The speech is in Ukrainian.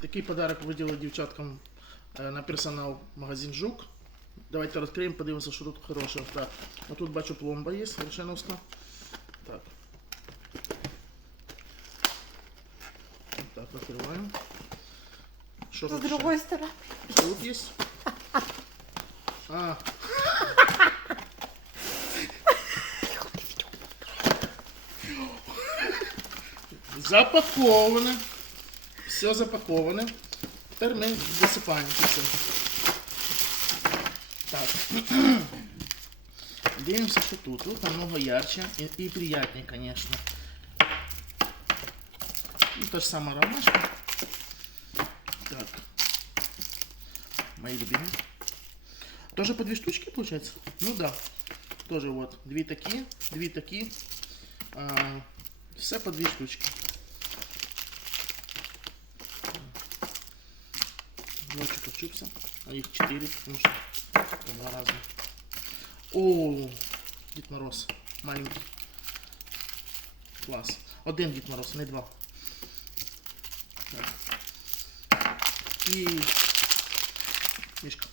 Такий подарок виділив дівчаткам е, на персонал магазин Жук. Давайте розкриємо, подивимося, що тут хороше. Так. А тут бачу пломба є, Вершиновська. Так. Так, відкриваємо. Що С другой стороны. Тут есть? А. Запаковане. Все запаковане. Тепер ми висипаємо все. Так. Дивимося, що тут. Тут намного ярче і, і приятнее, конечно. І та ж сама рамочка. Так. Мои любимые. Тоже по две штучки получается? Ну да. Тоже вот. Две такие, две такие. А, все по две штучки. Два чупа-чупса. А их четыре, потому что по два разных. О, Дед Мороз. Маленький. Класс. Один Дед Мороз, не два. Так. И мішка.